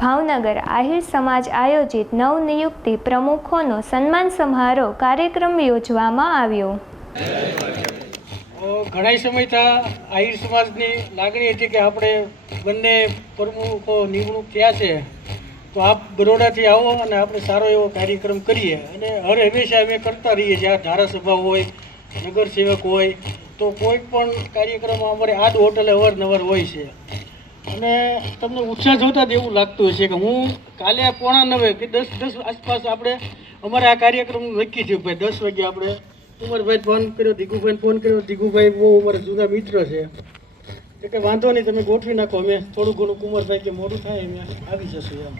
ભાવનગર આહિર સમાજ આયોજિત નવનિયુક્તિ પ્રમુખોનો સન્માન સમારોહ કાર્યક્રમ યોજવામાં આવ્યો. ઘણા સમયથી આહિર સમાજની લાગણી હતી કે આપણે બંને પ્રમુખો નિમણૂક થયા છે તો આપ બરોડાથી આવો અને આપણે સારો એવો કાર્યક્રમ કરીએ. અને હર હંમેશા અમે કરતા રહીએ. જ્યાં ધારાસભા હોય, નગરસેવક હોય, તો કોઈ પણ કાર્યક્રમ અમારે આડ હોટલે અવારનવાર હોય છે. અને તમને ઉત્સાહ જોતા જ એવું લાગતું હશે કે હું કાલે 8:45 કે 10 આસપાસ આપણે અમારે આ કાર્યક્રમ નક્કી થયું. ભાઈ 10 વાગે આપણે કુંવરભાઈ ફોન કર્યો, દીગુભાઈને ફોન કર્યો. દીગુભાઈ બહુ અમારા જૂના મિત્ર છે કે વાંધો નહીં, તમે ગોઠવી નાખો, અમે થોડું ઘણું કુંવરભાઈ કે મોડું થાય અમે આવી જશું એમ.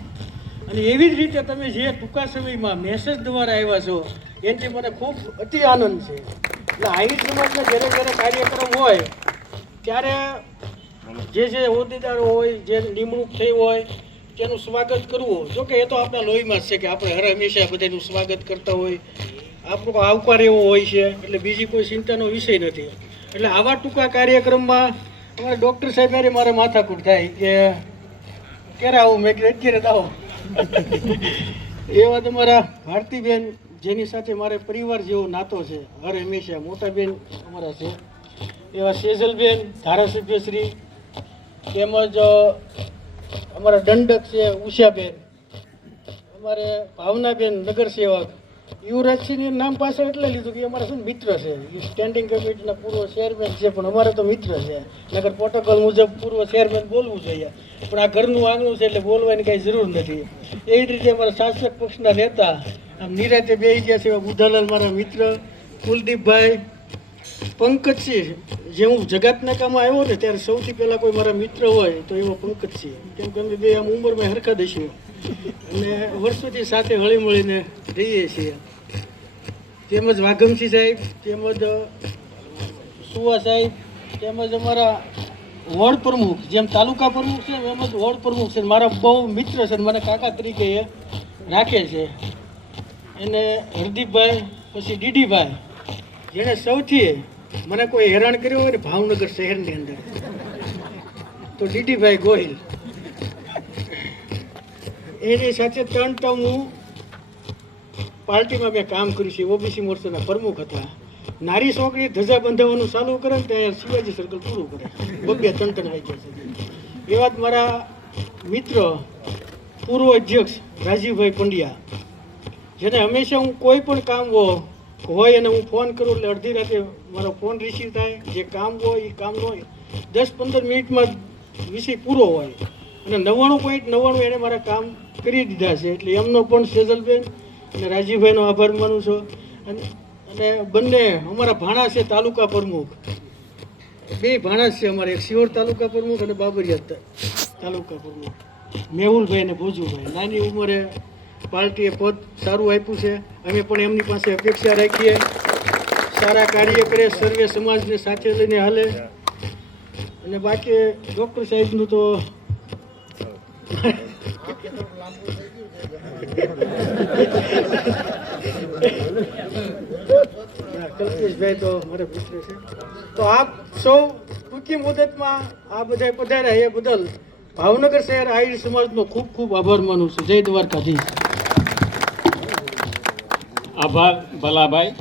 અને એવી જ રીતે તમે જે ટૂંકા સમયમાં મેસેજ દ્વારા આવ્યા છો એનાથી મને ખૂબ અતિ આનંદ છે. એટલે આહિર સમાજના જ્યારે જ્યારે કાર્યક્રમ હોય ત્યારે જે હોદ્દેદારો હોય, જે નિમણૂક થઈ હોય તેનું સ્વાગત કરવું. જોકે એ તો આપણા લોહીમાં જ છે કે આપણે હર હંમેશા બધાનું સ્વાગત કરતા હોય, આપણો આવકાર એવો હોય છે. એટલે બીજી કોઈ ચિંતાનો વિષય નથી. એટલે આવા ટૂંકા કાર્યક્રમમાં અમારે ડૉક્ટર સાહેબ યારે મારે માથાકૂટ થાય કે ક્યારે આવું. મેં કીધું અત્યારે જ આવો. એવા તમારા ભારતીબેન, જેની સાથે મારે પરિવાર જેવો નાતો છે, હર હંમેશા મોટા બેન અમારા છે. એવા સેજલબેન ધારાસભ્યશ્રી, તેમજ અમારા દંડક છે ઉષાબેન, અમારે ભાવનાબેન નગરસેવક. યુવરાજસિંહનું નામ પાછળ એટલે લીધું કે અમારા શું મિત્ર છે, સ્ટેન્ડિંગ કમિટીના પૂર્વ ચેરમેન છે, પણ અમારે તો મિત્ર છે. નગર પ્રોટોકોલ મુજબ પૂર્વ ચેરમેન બોલવું જોઈએ, પણ આ ઘરનું આંગણું છે એટલે બોલવાની કાંઈ જરૂર નથી. એવી જ રીતે અમારા શાસક પક્ષના નેતા આમ નિરાતે બેસી ગયા છે એવા બુધાલાલ મારા મિત્ર, કુલદીપભાઈ, પંકજસિંહ. જે હું જગાતનાકામાં આવ્યો ને ત્યારે સૌથી પહેલાં કોઈ મારા મિત્ર હોય તો એવો પંકજસિંહ. કેમ કે અમે બે આમ ઉંમરમાં હરખા દઈશું અને વર્ષોથી સાથે હળીમળીને રહીએ છીએ. તેમજ વાઘમસિંહ સાહેબ, તેમજ સુવા સાહેબ, તેમજ અમારા વોર્ડ પ્રમુખ, જેમ તાલુકા પ્રમુખ છે એમ જ વોર્ડ પ્રમુખ છે. મારા બહુ મિત્ર છે, મને કાકા તરીકે એ રાખે છે. એને હરદીપભાઈ, પછી ડીડીભાઈ, જેણે સૌથી મને કોઈ હેરાન કર્યો હોય ને ભાવનગર શહેરની અંદર તો ડીડીભાઈ ગોહિલ. એની સાથે 3 ટર્મ હું પાર્ટીમાં મેં કામ કર્યું છે. ઓબીસી મોરચાના પ્રમુખ હતા. નારી છોકરી ધજા બંધાવવાનું ચાલુ કરે ને ત્યાં શિવાજી સર્કલ પૂરું કરે, 2-3 વાગ્યા સુધી. એવા જ મારા મિત્ર પૂર્વ અધ્યક્ષ રાજીવભાઈ પંડ્યા, જેને હંમેશા હું કોઈ પણ કામ હોય અને હું ફોન કરું એટલે અડધી રાતે મારો ફોન રિસીવ થાય. જે કામ હોય એ કામનો 10-15 મિનિટમાં વિષય પૂરો હોય. અને 99.99 એને મારા કામ કરી દીધા છે. એટલે એમનો પણ સેજલબેન અને રાજીવભાઈનો આભાર માનું છું. અને બંને અમારા ભાણા છે તાલુકા પ્રમુખ, 2 ભાણા છે અમારે, એક સિહોર તાલુકા પ્રમુખ અને બાબરિયા તાલુકા પ્રમુખ, મેહુલભાઈ અને ભોજુભાઈ. નાની ઉંમરે પાર્ટીએ પદ સારું આપ્યું છે. અમે પણ એમની પાસે અપેક્ષા રાખીએ સારા કાર્ય કરે, સર્વે સમાજને સાથે લઈને હાલે. અને બાકી ડૉક્ટર સાહેબનું તો કલ્પેશભાઈ તો મારા મિત્ર છે. તો આપ સૌ ટૂંકી મુદતમાં આ બધા પધાર્યા એ બદલ ભાવનગર શહેર આહિર સમાજનો ખૂબ ખૂબ આભાર માનું છું. જય દ્વારકાધીશ. આભાર ભલાભાઈ,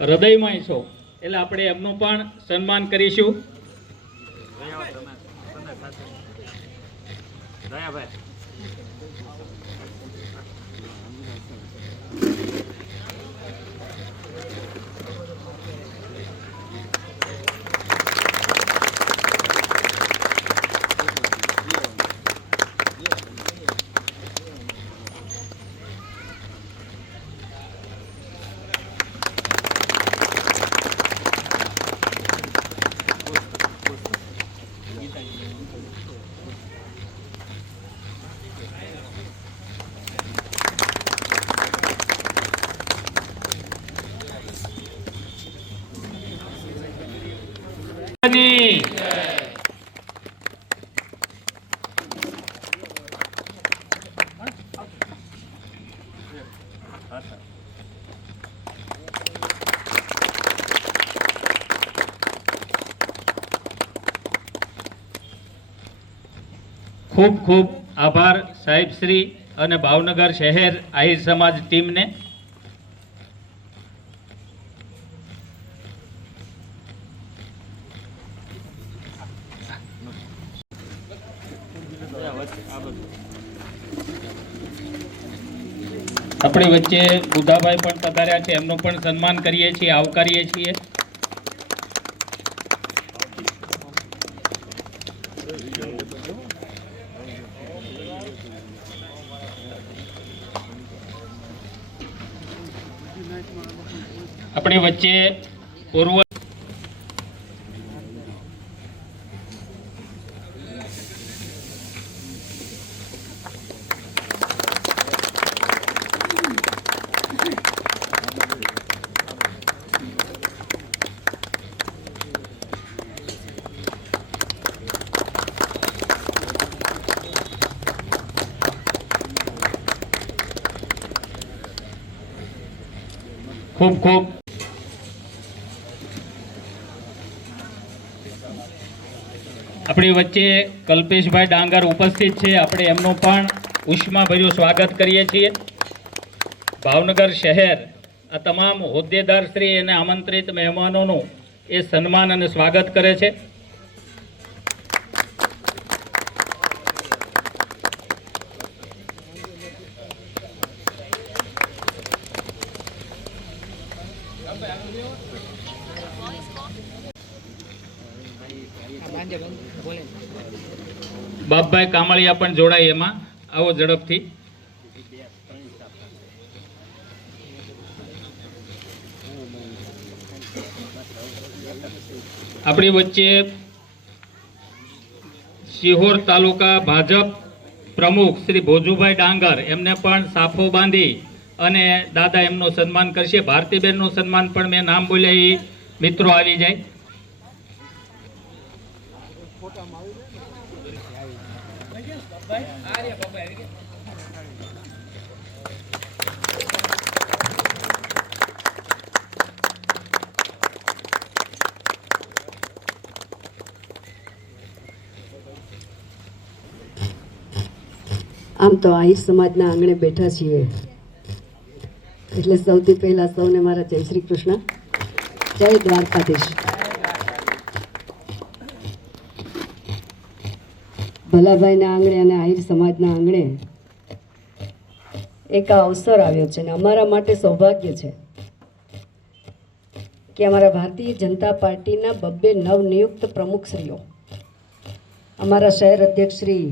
હૃદયમાં છો એટલે આપણે એમનું પણ સન્માન કરીશું. ખૂબ ખૂબ આભાર સાહેબશ્રી અને ભાવનગર શહેર આહિર સમાજ ટીમને. આપણી વચ્ચે બુધાભાઈ પણ પધાર્યા છે, એમનું પણ સન્માન કરીએ છીએ, આવકારીએ છીએ. આપણી વચ્ચે પૂર્વ ખૂબ ખૂબ આપણી વચ્ચે કલ્પેશભાઈ ડાંગર ઉપસ્થિત છે. આપણે એમનું પણ ઉષ્માભર્યું સ્વાગત કરીએ છીએ. ભાવનગર શહેર આ તમામ હોદ્દેદારશ્રી અને આમંત્રિત મહેમાનોનું એ સન્માન અને સ્વાગત કરે છે. બાપભાઈ કામળિયા પણ જોડાય એમાં. આવો ઝડપથી. આપણી વચ્ચે શિહોર તાલુકા ભાજપ પ્રમુખ શ્રી ભોજુભાઈ ડાંગર, એમને પણ સાફો બાંધી અને દાદા એમનું સન્માન કરશે. ભારતીબેનનું સન્માન પણ મેં નામ બોલ્યા એ મિત્રો આવી જાય. આમ તો આહિર સમાજના આંગણે બેઠા છીએ એટલે સૌથી પહેલા સૌને મારા જય શ્રી કૃષ્ણ, જય દ્વારકાધીશ. ભલાભાઈના આંગણે અને આહિર સમાજના આંગણે એક આ અવસર આવ્યો છે અને અમારા માટે સૌભાગ્ય છે કે અમારા ભારતીય જનતા પાર્ટીના 2 નવનિયુક્ત પ્રમુખશ્રીઓ, અમારા શહેર અધ્યક્ષ શ્રી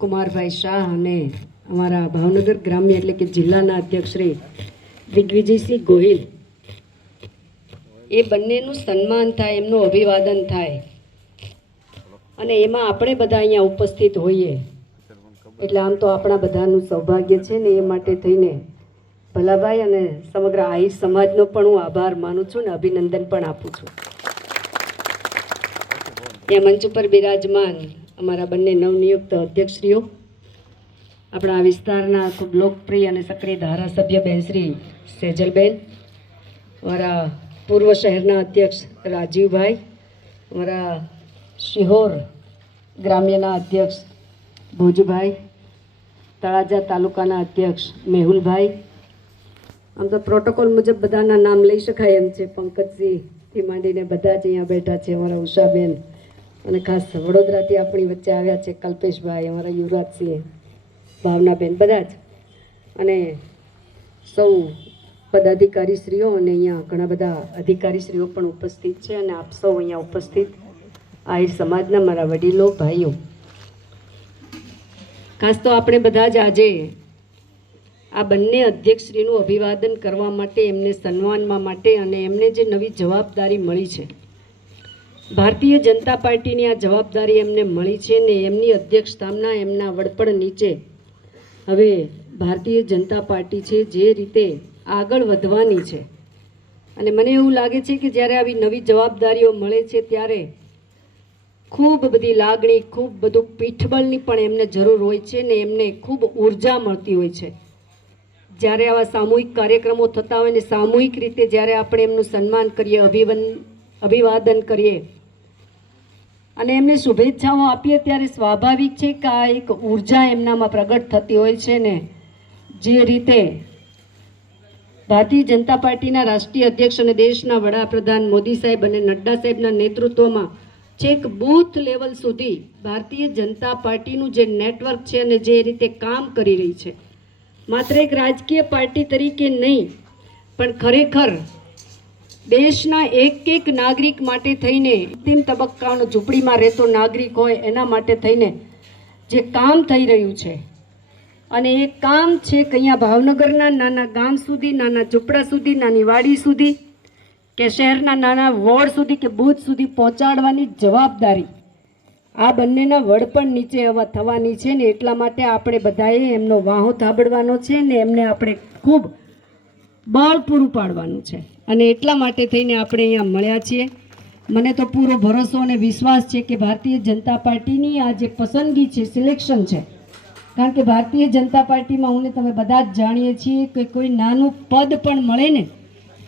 કુમારભાઈ શાહ અને અમારા ભાવનગર ગ્રામ્ય એટલે કે જિલ્લાના અધ્યક્ષ શ્રી દિગ્વિજયસિંહ ગોહિલ, એ બંનેનું સન્માન થાય, એમનું અભિવાદન થાય અને એમાં આપણે બધા અહીંયા ઉપસ્થિત હોઈએ એટલે આમ તો આપણા બધાનું સૌભાગ્ય છે ને. એ માટે થઈને ભલાભાઈ અને સમગ્ર આહિર સમાજનો પણ હું આભાર માનું છું ને અભિનંદન પણ આપું છું. ત્યાં મંચ ઉપર બિરાજમાન અમારા બંને નવનિયુક્ત અધ્યક્ષશ્રીઓ, આપણા વિસ્તારના ખૂબ લોકપ્રિય અને સક્રિય ધારાસભ્ય બેન શ્રી સેજલબેન, અમારા પૂર્વ શહેરના અધ્યક્ષ રાજીવભાઈ, અમારા શિહોર ગ્રામ્યના અધ્યક્ષ ભોજભાઈ, તળાજા તાલુકાના અધ્યક્ષ મેહુલભાઈ. આમ તો પ્રોટોકોલ મુજબ બધાના નામ લઈ શકાય એમ છે. પંકજસિંહથી માંડીને બધા જ અહીંયા બેઠા છે. અમારા ઉષાબેન અને ખાસ વડોદરાથી આપણી વચ્ચે આવ્યા છે કલ્પેશભાઈ, અમારા યુવરાજસિંહ, ભાવનાબેન, બધા જ, અને સૌ પદાધિકારીશ્રીઓ અને અહીંયા ઘણા બધા અધિકારીશ્રીઓ પણ ઉપસ્થિત છે અને આપ સૌ અહીંયા ઉપસ્થિત આહિર સમાજના મારા વડીલો, ભાઈઓ. ખાસ તો આપણે બધા જ આજે આ બંને અધ્યક્ષશ્રીનું અભિવાદન કરવા માટે, એમને સન્માનવા માટે અને એમને જે નવી જવાબદારી મળી છે, ભારતીય જનતા પાર્ટીની આ જવાબદારી એમને મળી છે ને એમની અધ્યક્ષતાના એમના વડપણ નીચે હવે ભારતીય જનતા પાર્ટી છે જે રીતે આગળ વધવાની છે. અને મને એવું લાગે છે કે જ્યારે આવી નવી જવાબદારીઓ મળે છે ત્યારે ખૂબ બધી લાગણી, ખૂબ બધું પીઠબળની પણ એમને જરૂર હોય છે ને એમને ખૂબ ઉર્જા મળતી હોય છે. જ્યારે આવા સામૂહિક કાર્યક્રમો થતા હોય ને સામૂહિક રીતે જ્યારે આપણે એમનું સન્માન કરીએ, અભિવાદન કરીએ અને એમને શુભેચ્છાઓ આપીએ ત્યારે સ્વાભાવિક છે કે આ એક ઉર્જા એમનામાં પ્રગટ થતી હોય છે ને, જે રીતે ભારતીય જનતા પાર્ટીના રાષ્ટ્રીય અધ્યક્ષ અને દેશના વડાપ્રધાન મોદી સાહેબ અને નડ્ડા સાહેબના નેતૃત્વમાં છેક બૂથ લેવલ સુધી ભારતીય જનતા પાર્ટીનું જે નેટવર્ક છે અને જે રીતે કામ કરી રહી છે, માત્ર એક રાજકીય પાર્ટી તરીકે નહીં પણ ખરેખર દેશના એક નાગરિક માટે થઈને, અંતિમ તબક્કાનો ઝૂંપડીમાં રહેતો નાગરિક હોય એના માટે થઈને જે કામ થઈ રહ્યું છે, અને એ કામ છે કે અહીંયા ભાવનગરના નાના ગામ સુધી, નાના ઝૂંપડા સુધી, નાની વાડી સુધી કે શહેરના નાના વોર્ડ સુધી કે બૂથ સુધી પહોંચાડવાની જવાબદારી આ બંનેના વડપણ નીચે હવે થવાની છે ને, એટલા માટે આપણે બધાએ એમનો વાહો થાબડવાનો છે ને એમને આપણે ખૂબ બળ પૂરું પાડવાનું છે, અને એટલા માટે થઈને આપણે અહીંયા મળ્યા છીએ. મને તો પૂરો ભરોસો અને વિશ્વાસ છે કે ભારતીય જનતા પાર્ટીની આ જે પસંદગી છે, સિલેક્શન છે, કારણ કે ભારતીય જનતા પાર્ટીમાં હું ને તમે બધા જ જાણીએ છીએ કે કોઈ નાનું પદ પણ મળે ને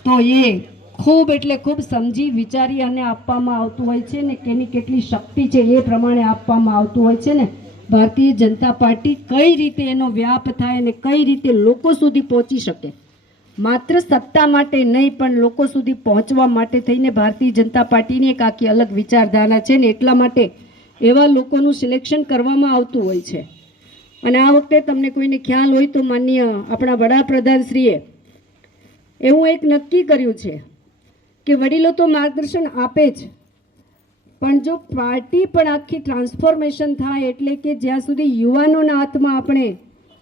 તો એ ખૂબ એટલે ખૂબ સમજી વિચારી અને આપવામાં આવતું હોય છે ને, કેની કેટલી શક્તિ છે એ પ્રમાણે આપવામાં આવતું હોય છે ને. ભારતીય જનતા પાર્ટી કઈ રીતે એનો વ્યાપ થાય અને કઈ રીતે લોકો સુધી પહોંચી શકે, માત્ર સત્તા માટે નહીં પણ લોકો સુધી પહોંચવા માટે થઈને ભારતીય જનતા પાર્ટીની એક આખી અલગ વિચારધારા છે ને, એટલા માટે એવા લોકોનું સિલેક્શન કરવામાં આવતું હોય છે. અને આ વખતે તમને કોઈને ખ્યાલ હોય તો માનનીય આપણા વડાપ્રધાનશ્રીએ એવું એક નક્કી કર્યું છે કે વડીલો તો માર્ગદર્શન આપે જ, પણ જો પાર્ટી પણ આખી ટ્રાન્સફોર્મેશન થાય, એટલે કે જ્યાં સુધી યુવાનોના હાથમાં આપણે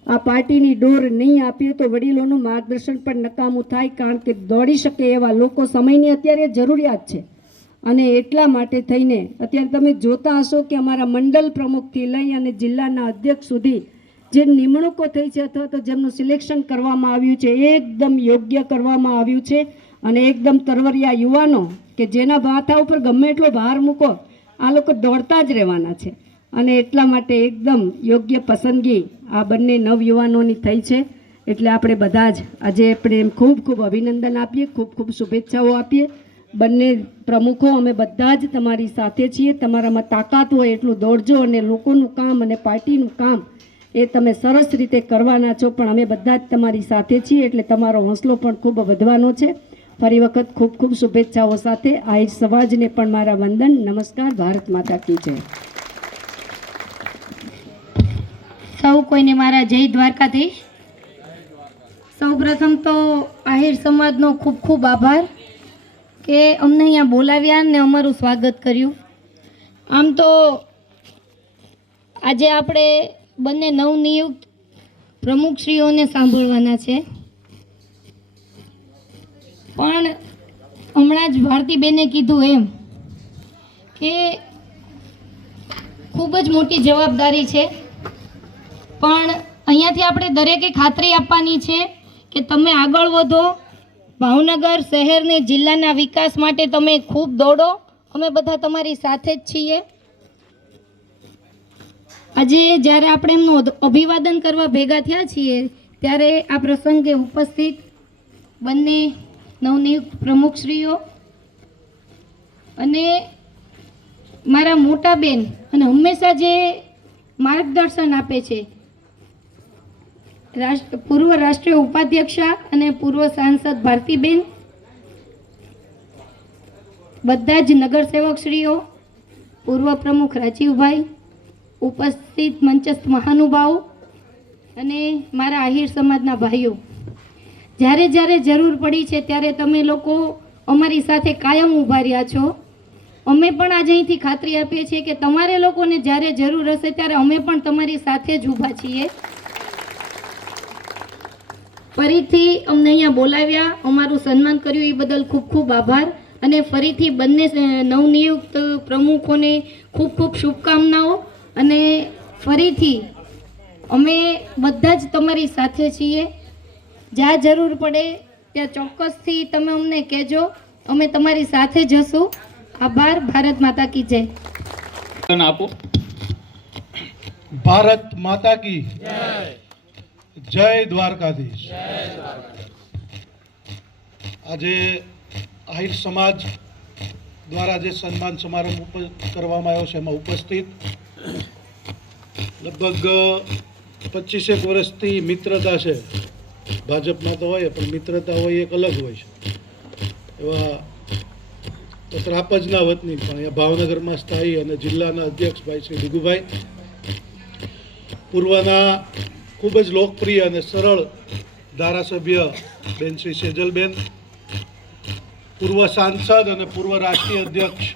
આ પાર્ટીની ડોર નહીં આપીએ તો વડીલોનું માર્ગદર્શન પણ નકામું થાય, કારણ કે દોડી શકે એવા લોકો સમયની અત્યારે જરૂરિયાત છે. અને એટલા માટે થઈને અત્યારે તમે જોતા હશો કે અમારા મંડળ પ્રમુખથી લઈ અને જિલ્લાના અધ્યક્ષ સુધી જે નિમણૂકો થઈ છે અથવા તો જેમનું સિલેક્શન કરવામાં આવ્યું છે એકદમ યોગ્ય કરવામાં આવ્યું છે, અને એકદમ તરવરિયા યુવાનો કે જેના માથા ઉપર ગમે એટલો ભાર મૂકો આ લોકો દોડતા જ રહેવાના છે. અને એટલા માટે એકદમ યોગ્ય પસંદગી આ બંને નવયુવાનોની થઈ છે. એટલે આપણે બધા જ આજે આપણે એમ ખૂબ ખૂબ અભિનંદન આપીએ, ખૂબ ખૂબ શુભેચ્છાઓ આપીએ. બંને પ્રમુખો અમે બધા જ તમારી સાથે છીએ, તમારામાં તાકાત હોય એટલું દોડજો અને લોકોનું કામ અને પાર્ટીનું કામ એ તમે સરસ રીતે કરવાના છો, પણ અમે બધા જ તમારી સાથે છીએ એટલે તમારો હોંસલો પણ ખૂબ વધવાનો છે. ફરી વખત ખૂબ ખૂબ શુભેચ્છાઓ સાથે આહિર સમાજને પણ મારા વંદન, નમસ્કાર. ભારત માતા કી જય. સૌ કોઈને મારા જય દ્વારકાધીશ. સૌ પ્રથમ તો આહિર સમાજનો ખૂબ ખૂબ આભાર કે અમને અહીંયા બોલાવ્યા ને અમારું સ્વાગત કર્યું. આમ તો આજે આપણે બંને નવનિયુક્ત પ્રમુખશ્રીઓને સાંભળવાના છે, પણ હમણાં જ ભારતીબેને કીધું એમ કે ખૂબ જ મોટી જવાબદારી છે, પણ અહીંયાથી આપણે દરેકે ખાતરી આપવાની છે કે તમે આગળ વધો, ભાવનગર શહેરને જિલ્લાના વિકાસ માટે તમે ખૂબ દોડો, અમે બધા તમારી સાથે જ છીએ. આજે જ્યારે આપણે એમનું અભિવાદન કરવા ભેગા થયા છીએ ત્યારે આ પ્રસંગે ઉપસ્થિત બંને નવનિયુક્ત પ્રમુખશ્રીઓ અને મારા મોટા બેન અને હંમેશા જે માર્ગદર્શન આપે છે પૂર્વ રાષ્ટ્રીય ઉપાધ્યક્ષા અને પૂર્વ સાંસદ ભારતીબેન, બધા જ નગરસેવકશ્રીઓ, પૂર્વ પ્રમુખ રાજીવભાઈ, ઉપસ્થિત મંચસ્થ મહાનુભાવો અને મારા આહિર સમાજના ભાઈઓ, જ્યારે જ્યારે જરૂર પડી છે ત્યારે તમે લોકો અમારી સાથે કાયમ ઊભા રહ્યા છો. અમે પણ આજે અહીંથી ખાતરી આપીએ છીએ કે તમારે લોકોને જ્યારે જરૂર હશે ત્યારે અમે પણ તમારી સાથે જ ઊભા છીએ. ફરીથી અમને અહીંયા બોલાવ્યા, અમારું સન્માન કર્યું એ બદલ ખૂબ ખૂબ આભાર. અને ફરીથી બંને નવનિયુક્ત પ્રમુખોને ખૂબ ખૂબ શુભકામનાઓ. અને ફરીથી અમે બધા જ તમારી સાથે છીએ, જ્યાં જરૂર પડે ત્યાં ચોક્કસથી તમે અમને કહેજો, અમે તમારી સાથે જશું. આભાર. ભારત માતા કી જય. આપો. ભારત માતા કી જય દ્વારકાધીશ. આજે આહિર સમાજ દ્વારા જે સન્માન સમારંભ કરવામાં આવ્યો છે એમાં ઉપસ્થિત લગભગ 25 વર્ષથી મિત્રતા છે. ભાજપમાં તો હોય પણ મિત્રતા હોય એક અલગ હોય છે. એવા તો ત્રાપજના વતની પણ અહીંયા ભાવનગરમાં સ્થાયી અને જિલ્લાના અધ્યક્ષ ભાઈ શ્રી દિગુભાઈ, પૂર્વના ખૂબ જ લોકપ્રિય અને સરળ ધારાસભ્ય બેન શ્રી સેજલબેન, પૂર્વ સાંસદ અને પૂર્વ રાષ્ટ્રીય અધ્યક્ષ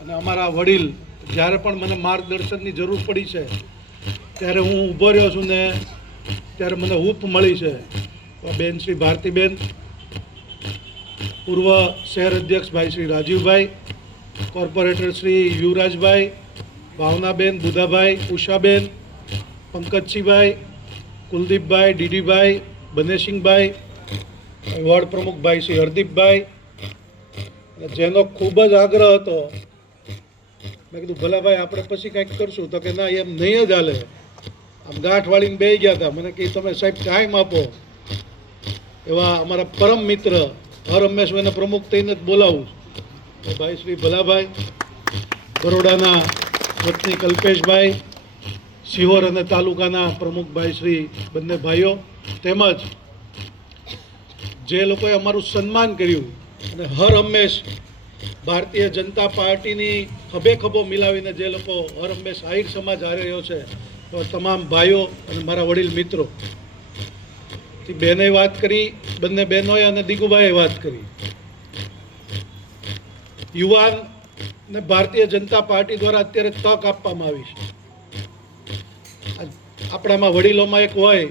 અને અમારા વડીલ, જ્યારે પણ મને માર્ગદર્શનની જરૂર પડી છે ત્યારે હું ઊભો રહ્યો છું ને ત્યારે મને હૂંફ મળી છે. બેન શ્રી ભારતીબેન, પૂર્વ શહેર અધ્યક્ષ ભાઈ શ્રી રાજીવભાઈ, કોર્પોરેટર શ્રી યુવરાજભાઈ, ભાવનાબેન, બુધાભાઈ, ઉષાબેન, પંકજસિંહભાઈ, કુલદીપભાઈ, ડીડીભાઈ, બનેસિંહભાઈ, વોર્ડ પ્રમુખ ભાઈ શ્રી હરદીપભાઈ, જેનો ખૂબ જ આગ્રહ હતો. મેં કીધું ભલાભાઈ આપણે પછી કંઈક કરશું, તો કે ના એમ નહીં જ હાલે. આમ ગાંઠ વાળીને બેસી ગયા હતા. મને કહી તમે સાહેબ ટાઈમ આપો. એવા અમારા પરમ મિત્ર હર હંમેશભાઈને પ્રમુખ થઈને જ બોલાવું ભાઈ શ્રી ભલાભાઈ, બરોડાના વતની કલ્પેશભાઈ, સિહોર અને તાલુકાના પ્રમુખ ભાઈ શ્રી બંને ભાઈઓ, તેમજ જે લોકોએ અમારું સન્માન કર્યું અને હર હંમેશ ભારતીય જનતા પાર્ટીની ખભે ખભો મિલાવીને જે લોકો હર હંમેશ આહિર સમાજ હારી રહ્યો છે, તો તમામ ભાઈઓ અને મારા વડીલ મિત્રો, બેને વાત કરી, બંને બહેનોએ અને દિગુભાઈએ વાત કરી. યુવાનને ભારતીય જનતા પાર્ટી દ્વારા અત્યારે તક આપવામાં આવી છે. આપણામાં વડીલોમાં એક હોય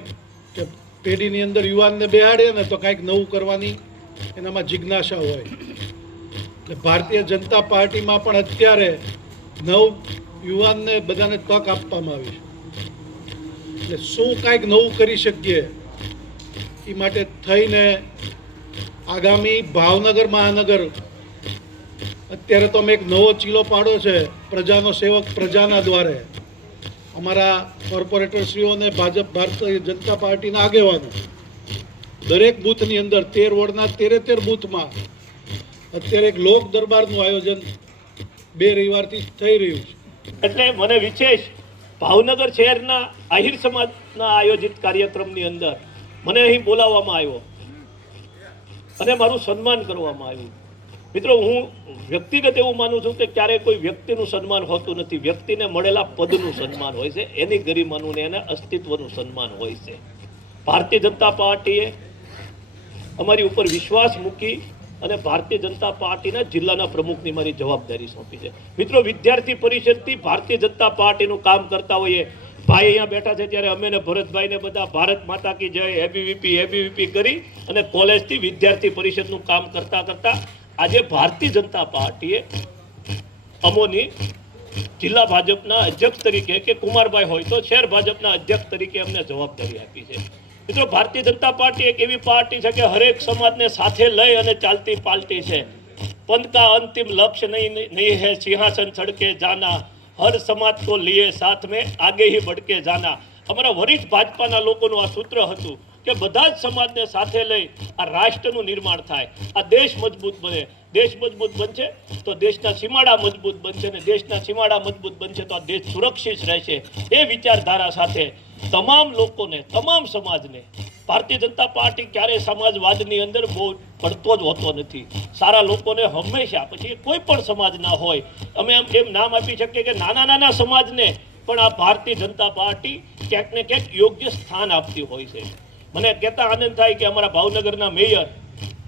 કે પેઢીની અંદર યુવાનને બેહાડે ને તો કાંઈક નવું કરવાની એનામાં જિજ્ઞાસા હોય. એટલે ભારતીય જનતા પાર્ટીમાં પણ અત્યારે યુવાનને બધાને તક આપવામાં આવી છે. એટલે શું કાંઈક નવું કરી શકીએ એ માટે થઈને આગામી ભાવનગર મહાનગર, અત્યારે તો અમે એક નવો ચીલો પાડો છે, પ્રજાનો સેવક પ્રજાના દ્વારે. અમારા કોર્પોરેટરશ્રીઓ અને ભાજપ ભારતીય જનતા પાર્ટીના આગેવાનો દરેક બૂથની અંદર 13 વોર્ડના 13 બૂથમાં અત્યારે એક લોક દરબારનું આયોજન 2 રવિવારથી થઈ રહ્યું છે. એટલે મને વિશેષ ભાવનગર શહેરના આહિર સમાજના આયોજિત કાર્યક્રમની અંદર મને અહીં બોલાવવામાં આવ્યો અને મારું સન્માન કરવામાં આવ્યું. મિત્રો, હું વ્યક્તિગત એવું માનું છું કે ક્યારેય કોઈ વ્યક્તિનું સન્માન હોતું નથી. વ્યક્તિને મળેલા પદનું સન્માન હોય છે, એની ગરિમાનું ને એના અસ્તિત્વનું સન્માન હોય છે. ભારતીય જનતા પાર્ટીએ અમારી ઉપર વિશ્વાસ મૂકી અને ભારતીય જનતા પાર્ટીના જિલ્લાના પ્રમુખની મારી જવાબદારી સોંપી છે. મિત્રો, વિદ્યાર્થી પરિષદથી ભારતીય જનતા પાર્ટીનું કામ કરતા હોઈએ. ભાઈ અહીંયા બેઠા છે ત્યારે અમે ને ભરતભાઈને બધા ભારત માતા કી જય, એબીવીપી કરી અને કોલેજથી વિદ્યાર્થી પરિષદનું કામ કરતા કરતા આજે ભારતીય જનતા પાર્ટીએ અમોની જિલ્લા ભાજપના અધ્યક્ષ તરીકે કે કુમારભાઈ હોય તો શહેર ભાજપના અધ્યક્ષ તરીકે અમને જવાબદારી આપી છે. મિત્રો, ભારતીય જનતા પાર્ટી એક એવી પાર્ટી છે કે હરેક સમાજને સાથે લઈ અને ચાલતી પાર્ટી છે. पंथ का अंतिम लक्ष्य नहीं है सिंहासन छड़के जाना, हर समाज को लिए साथ में आगे ही बढ़ के जाना. અમારા વરિષ્ઠ ભાજપાના લોકોનું આ સૂત્ર હતું કે બધા જ સમાજને સાથે લઈ આ રાષ્ટ્રનું નિર્માણ થાય, આ દેશ મજબૂત બને. દેશ મજબૂત બનશે તો દેશના સીમાડા મજબૂત બનશે અને દેશના સીમાડા મજબૂત બનશે તો આ દેશ સુરક્ષિત રહેશે. એ વિચારધારા સાથે તમામ લોકોને, તમામ સમાજને, ભારતીય જનતા પાર્ટી ક્યારેય સમાજવાદની અંદર બહુ પડતો જ હોતો નથી. સારા લોકોને હંમેશા, પછી કોઈ પણ સમાજના હોય, અમે એમ નામ આપી શકીએ કે નાના નાના સમાજને પણ આ ભારતીય જનતા પાર્ટી ક્યાંક ને ક્યાંક યોગ્ય સ્થાન આપતી હોય છે. મને કહેતા આનંદ થાય કે અમારા ભાવનગરના મેયર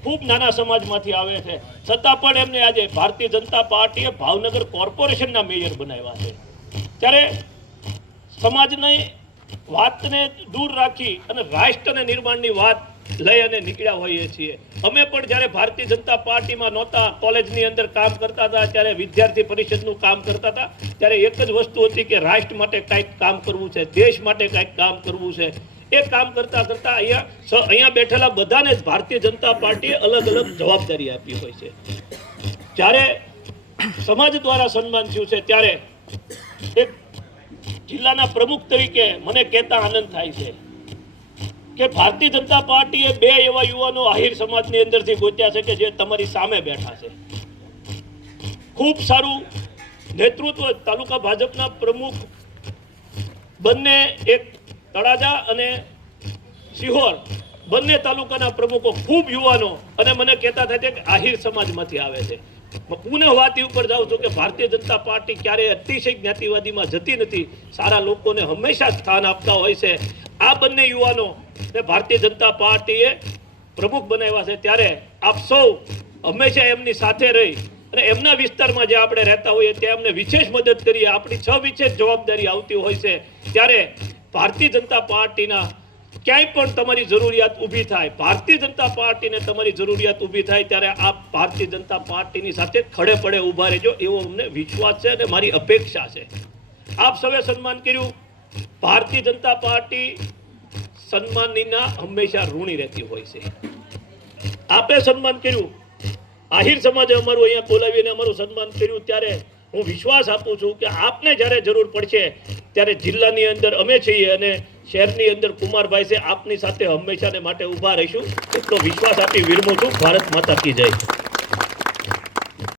ખૂબ નાના સમાજમાંથી આવે છે, છતાં પણ એમને આજે ભારતીય જનતા પાર્ટીએ ભાવનગર કોર્પોરેશનના મેયર બનાવ્યા છે. ત્યારે સમાજની વાતને દૂર રાખી અને રાષ્ટ્રના નિર્માણની વાત લઈ અને નીકળ્યા હોઈએ છીએ. અમે પણ જ્યારે ભારતીય જનતા પાર્ટીમાં નહોતા, કોલેજની અંદર કામ કરતા હતા, ત્યારે વિદ્યાર્થી પરિષદનું કામ કરતા હતા, ત્યારે એક જ વસ્તુ હતી કે રાષ્ટ્ર માટે કંઈક કામ કરવું છે, દેશ માટે કંઈક કામ કરવું છે. એ કામ કરતા કરતા અહીંયા બેઠેલા બધાને જ ભારતીય જનતા પાર્ટીએ અલગ અલગ જવાબદારી આપી હોય છે. જ્યારે સમાજ દ્વારા સન્માન થયું છે ત્યારે એક જિલ્લાના પ્રમુખ તરીકે મને કહેતા આનંદ થાય છે કે ભારતીય જનતા પાર્ટીએ 2 એવા યુવાનો આહિર સમાજની અંદરથી ગોત્યા છે કે જે તમારી સામે બેઠા છે. ખૂબ સારું નેતૃત્વ તાલુકા ભાજપના પ્રમુખ બંને, એક તળાજા અને સિહોર બંને તાલુકાના પ્રમુખો ખૂબ યુવાનો, અને મને કહેતા થાય કે આહિર સમાજમાંથી આવે છે. પુનઃ વાત એ ઉપર જાઉં છું કે ભારતીય જનતા પાર્ટી ક્યારેય અતિશય જ્ઞાતિવાદીમાં જતી નથી, સારા લોકોને હંમેશા સ્થાન આપતા હોય છે. આ બંને યુવાનો ને ભારતીય જનતા પાર્ટીએ પ્રમુખ બનાવ્યા છે, ત્યારે આપ સૌ હંમેશા એમની સાથે રહી અને એમના વિસ્તારમાં જે આપણે રહેતા હોઈએ ત્યાં એમને વિશેષ મદદ કરીએ. આપણી 6 વિશેષ જવાબદારી આવતી હોય છે, ત્યારે ભારતીય જનતા પાર્ટીના ક્યાંય પણ તમારી જરૂરિયાત ઊભી થાય, ભારતીય જનતા પાર્ટીને તમારી જરૂરિયાત ઊભી થાય, ત્યારે આપ ભારતીય જનતા પાર્ટીની સાથે ખડે પડે ઊભા રહેજો, એવો અમને વિશ્વાસ છે અને મારી અપેક્ષા છે. આપ સૌએ સન્માન કર્યું. ભારતીય જનતા પાર્ટી સન્માનના હંમેશા ઋણી રહેતી હોય છે. આપે સન્માન કર્યું, આહિર સમાજે અમારું અહીંયા બોલાવીને અમારું સન્માન કર્યું, ત્યારે હું વિશ્વાસ આપું છું કે આપને જ્યારે જરૂર પડશે ત્યારે જિલ્લાની અંદર અમે છીએ અને શહેરની અંદર કુમારભાઈ છે, આપની સાથે હંમેશાને માટે ઊભા રહીશું, એટલો વિશ્વાસ આપી વિરમું છું. ભારત માતા કી જય.